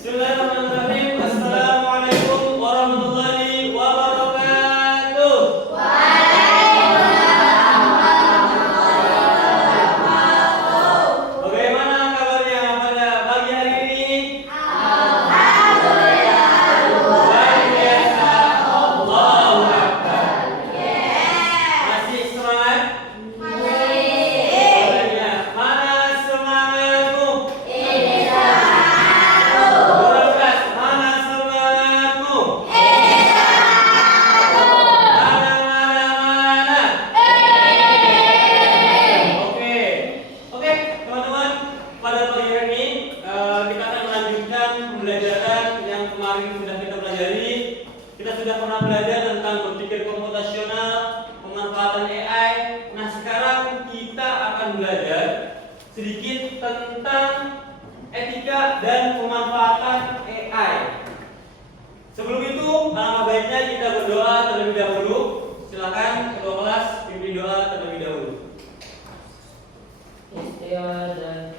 Bismillahirrahmanirrahim. Assalamualaikum warahmatullahi wabarakatuh. Bagaimana kabarnya pada pagi hari ini? Luar biasa. Allahu Akbar. Masih semangat? Mana semangatmu? Beras, mana semangatmu? Mana? Oke, teman-teman. Pada pagi hari ini kita akan melanjutkan pembelajaran yang kemarin sudah kita pelajari. Kita sudah pernah belajar tentang berpikir komputasional, pemanfaatan AI. Nah, sekarang kita akan belajar sedikit tentang etika dan pemanfaatan AI. Sebelum itu, alangkah baiknya kita berdoa terlebih dahulu. Silakan ketua kelas pimpin doa terlebih dahulu. Istiadah.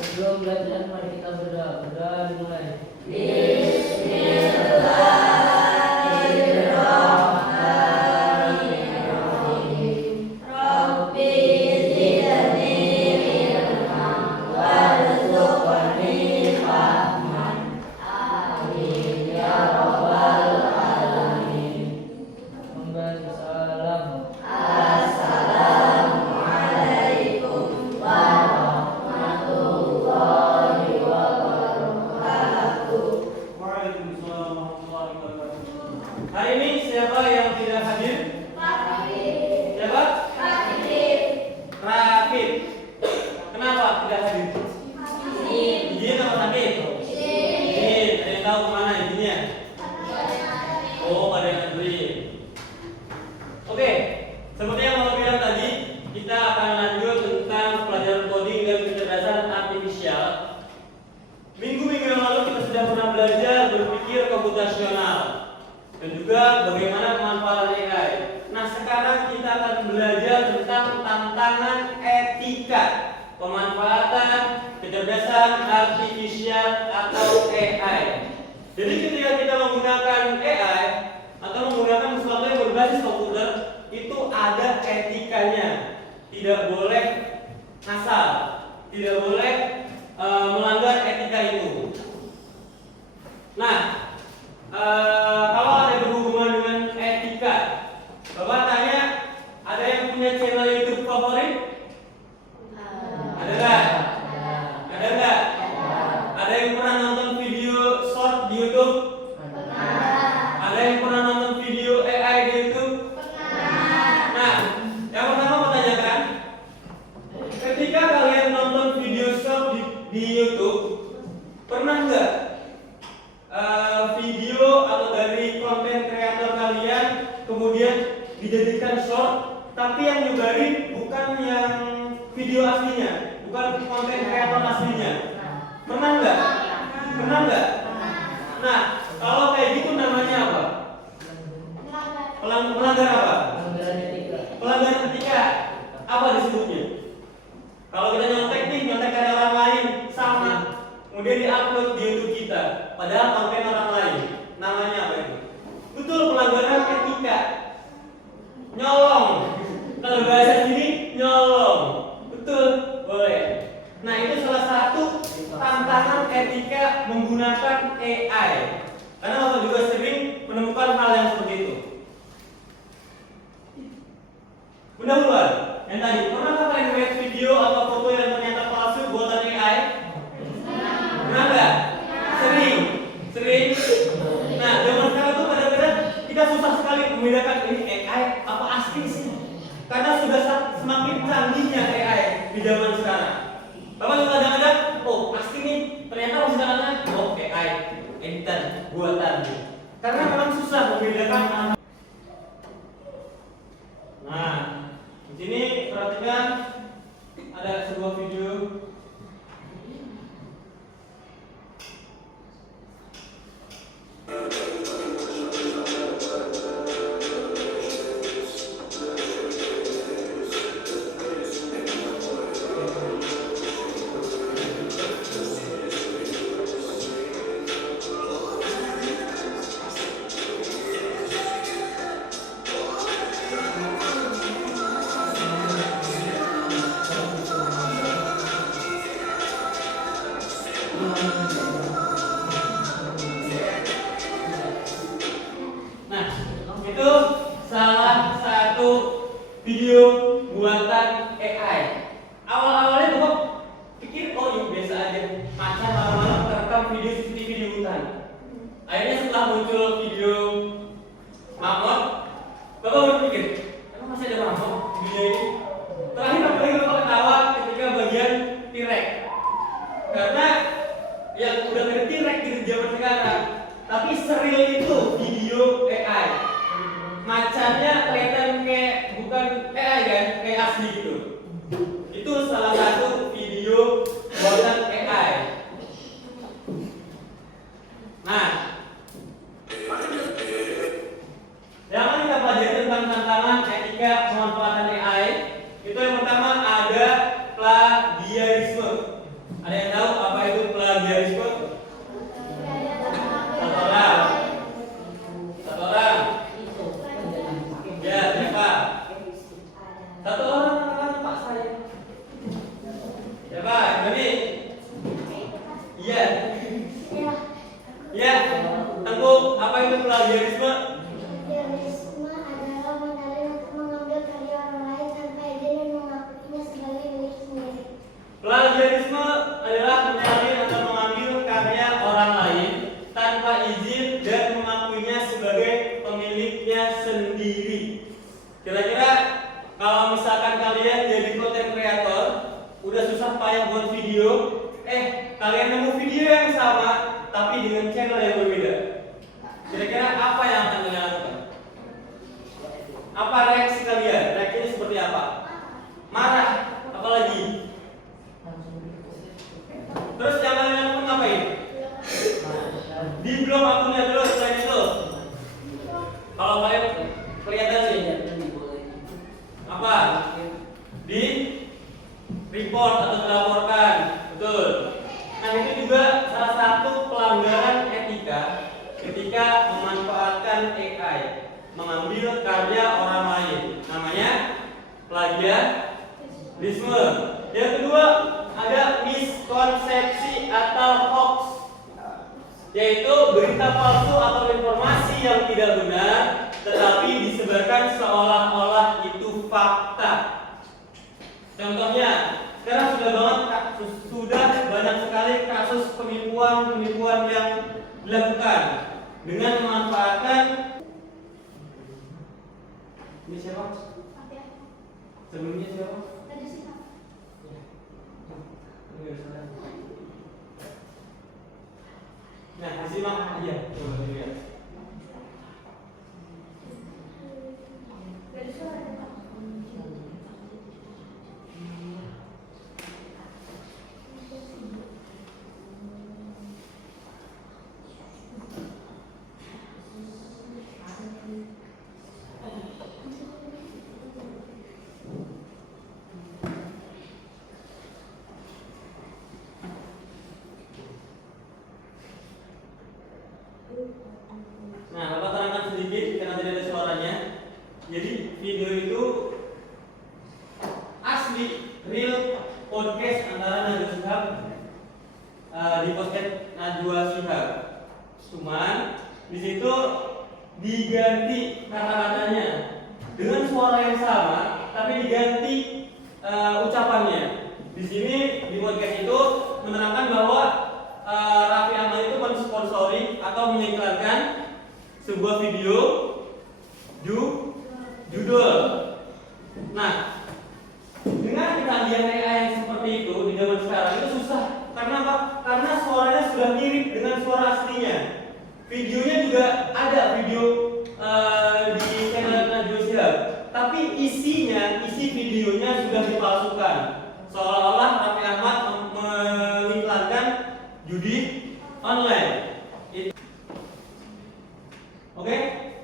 Sebelum belajar mari kita berdoa. Berdoa dimulai. Memberi salam. Waalaikumsalam warahmatullahi wabarakatuh. Hari ini siapa yang tidak hadir? Siapa? Rafid. Kenapa tidak hadir? Izin atau sakit? Izin. Ada yang tahu kemana izinnya? Oh, pada yang antri. Oke, seperti yang Mama bilang tadi, kita akan lanjut tentang pelajaran coding dan kecerdasan artifisial. Minggu-minggu yang lalu kita sudah pernah belajar berpikir komputasional dan juga bagaimana pemanfaatan AI. Nah, sekarang kita akan belajar tentang tantangan etika, pemanfaatan kecerdasan artifisial atau AI. Jadi ketika kita menggunakan AI atau menggunakan sesuatu yang berbasis komputer, itu ada etikanya. Tidak boleh asal, tidak boleh melanggar etika itu. Nah, kalau ada berhubungan dengan etika, Bapak tanya, ada yang punya channel YouTube favorit? Ada nggak? Ada nggak? Ada yang pernah nonton video short di YouTube? Ada yang pernah nonton video AI di YouTube? Nah, yang pertama mau tanyakan, ketika kalian nonton video short di YouTube, pernah nggak video atau dari konten kreator kalian kemudian dijadikan short, tapi yang nyebarin bukan yang video aslinya, bukan konten kreator aslinya? Pernah nggak? Pernah nggak? Nah, kalau kayak gitu namanya apa? Pelanggar apa? Pelanggaran etika. Apa disebutnya? Kalau kita nyontek karya orang lain sama, kemudian diupload di YouTube kita, padahal konten orang lain, namanya apa itu? Betul, pelanggaran etika. Nyolong. Kalau bahasa sini nyolong. Betul, boleh. Nah, itu salah satu tantangan etika menggunakan AI. Karena Bapak juga sering menemukan hal yang seperti itu. Mudah-mudahan yang tadi, pernah kalian lihat video atau foto yang ternyata palsu buatan AI? Pernah nggak? Sering. Nah, zaman sekarang tuh kadang-kadang kita susah sekali membedakan ini AI apa asli sih. Karena sudah semakin canggihnya AI di zaman sekarang. Bapak juga kadang-kadang, oh asli nih, ternyata pas sekarang, oh AI, editan, buatan. Karena memang susah membedakan. Nah, di sini perhatikan ada sebuah video. Tapi seril itu video AI. Macannya kelihatan kayak bukan AI kan, kayak asli gitu. Itu salah satu video buatan AI. Nah, yang akan kita pelajari tentang tantangan etika pemanfaatan AI, itu yang pertama ada plagiarisme. Ada yang tahu apa itu plagiarisme? Satu orang. Satu orang. Ya, siapa? Satu orang kan Pak saya. Siapa? Ini. Iya. Ya. Tengku, apa itu plagiarisme? Plagiarisme adalah menalin atau mengambil karya orang lain tanpa izin dan mengakuinya sebagai milik sendiri. Plagiarisme adalah menyalin atau mengambil karya orang lain tanpa izin dan mengakuinya sebagai pemiliknya sendiri. Kira-kira kalau misalkan kalian jadi content creator, udah susah payah buat video, kalian nemu video yang sama tapi dengan channel yang berbeda. Kira-kira apa yang akan kalian lakukan? Apa reaksi kalian? Reaksinya seperti apa? Marah, apalagi? Terus yang kalian lakukan ngapain? Di blog akunnya dulu selain itu. Kalau kalian kelihatan sih apa? Di report atau dilaporkan, betul. Nah itu juga salah satu pelanggaran etika ketika memanfaatkan AI, mengambil karya orang lain, namanya plagiarisme. Yang kedua ada miskonsepsi atau hoax, yaitu berita palsu atau informasi yang tidak benar tetapi disebarkan seolah-olah itu fakta. Contohnya, sekarang sudah banyak sekali kasus penipuan yang dilakukan dengan memanfaatkan ini siapa? Sebelumnya siapa? Nah, disimak aja. Coba dilihat. Nah, Bapak terangkan sedikit karena tidak ada suaranya. Jadi video itu asli real podcast antara Najwa Shihab di podcast Najwa Shihab. Cuman di situ diganti kata-katanya dengan suara yang sama, tapi diganti ucapannya. Di sini di podcast itu menerangkan bahwa Raffi Ahmad itu mensponsori atau mengiklankan sebuah video judul. Nah, dengan kecanggihan AI yang seperti itu di zaman sekarang itu susah. Karena apa? Karena suaranya sudah mirip dengan suara aslinya. Videonya juga ada video di channel Najwa Shihab, tapi isi videonya sudah dipalsukan. Seolah-olah Raffi Ahmad mengiklankan judi online. Oke,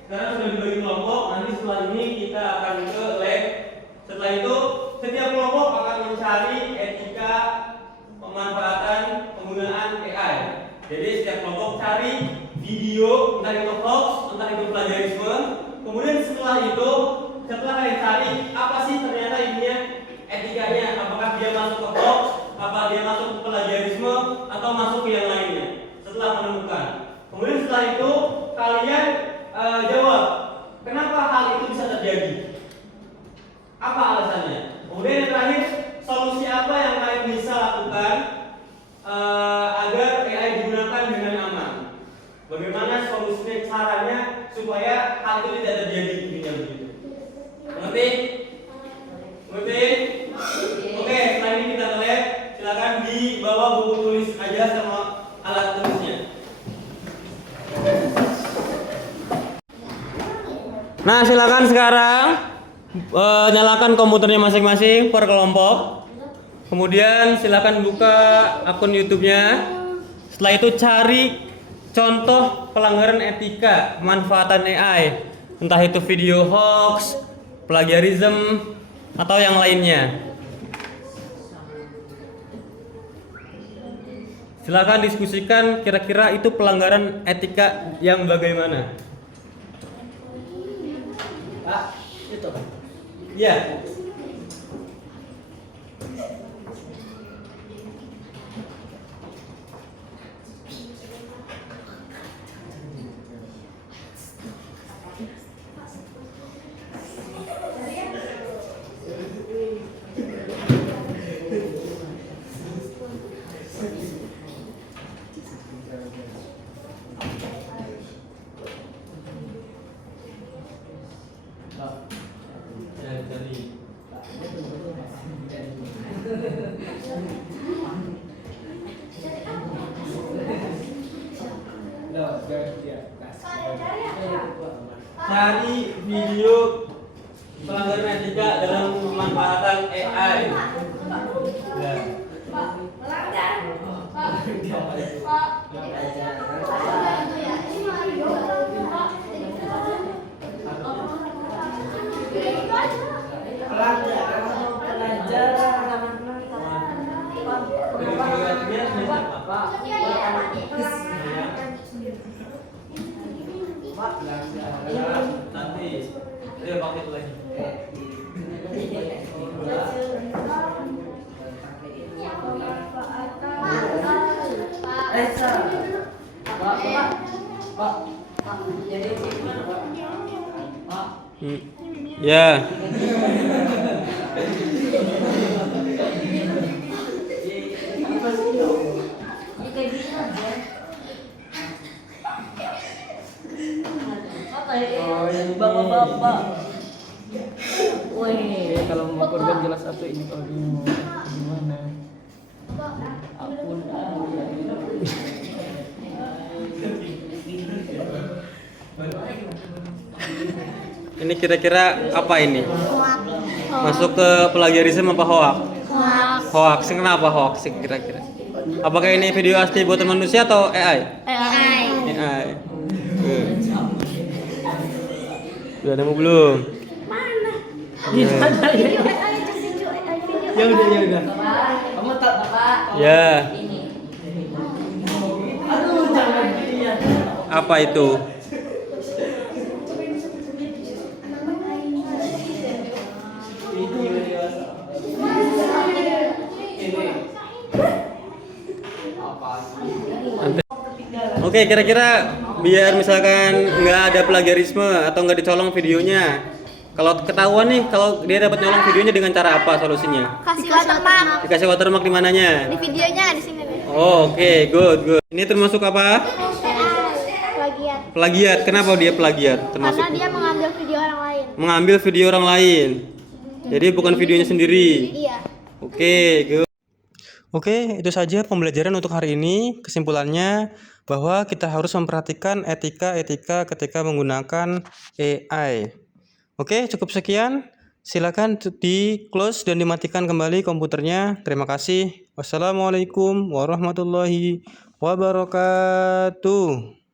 sekarang sudah dibagi kelompok. Nanti setelah ini kita akan ke lab. Setelah itu setiap kelompok akan mencari etika pemanfaatan penggunaan AI. Jadi setiap kelompok cari video, entah itu hoax, entah itu plagiarisme. Kemudian setelah kalian cari apa sih ternyata ininya etikanya, apakah dia masuk ke hoax, apa dia masuk ke plagiarisme, atau masuk ke yang lainnya. Setelah menemukan, kemudian setelah itu kalian jawab kenapa hal itu bisa terjadi, apa alasannya. Kemudian yang terakhir, solusi apa yang kalian bisa lakukan agar AI digunakan dengan aman. Bagaimana solusinya, caranya supaya hal itu tidak terjadi. Mengerti? Oke, setelah ini kita ke lab. Silakan dibawa buku tulis aja sama alat tulisnya. Nah, silakan sekarang nyalakan komputernya masing-masing per kelompok. Kemudian silakan buka akun YouTube-nya. Setelah itu cari contoh pelanggaran etika pemanfaatan AI, entah itu video hoax, plagiarism, atau yang lainnya. Silakan diskusikan kira-kira itu pelanggaran etika yang bagaimana. Pak, itu. Iya. Cari video pelanggaran etika dalam pemanfaatan AI. Ya. Nanti dia pakai itu lagi. Ya. Bapak-bapak. Wih, kalau mau korban jelas satu ini kalau gimana? Ampun. Ini kira-kira apa ini? Masuk ke plagiarisme apa hoax? Hoax. Kenapa hoax kira-kira? Apakah ini video asli buatan manusia atau AI? AI. Sudah nemu belum? Mana? Ya udah. Kamu tak Bapak. Ya. Aduh, jangan lihat. Apa itu? Oke, kira-kira biar misalkan nggak ada plagiarisme atau nggak dicolong videonya, kalau ketahuan nih, kalau dia dapat nyolong videonya dengan cara apa solusinya? Kasih watermark. Dikasih watermark di mananya? Di videonya di sini. Oh, oke, good. Ini termasuk apa? Plagiat. Plagiat. Kenapa dia plagiat? Termasuk Karena dia mengambil video orang lain. mengambil video orang lain. Jadi bukan videonya sendiri. Iya. Oke, good. Oke, itu saja pembelajaran untuk hari ini. Kesimpulannya bahwa kita harus memperhatikan etika-etika ketika menggunakan AI. Oke, cukup sekian. Silakan di close dan dimatikan kembali komputernya. Terima kasih. Wassalamualaikum warahmatullahi wabarakatuh.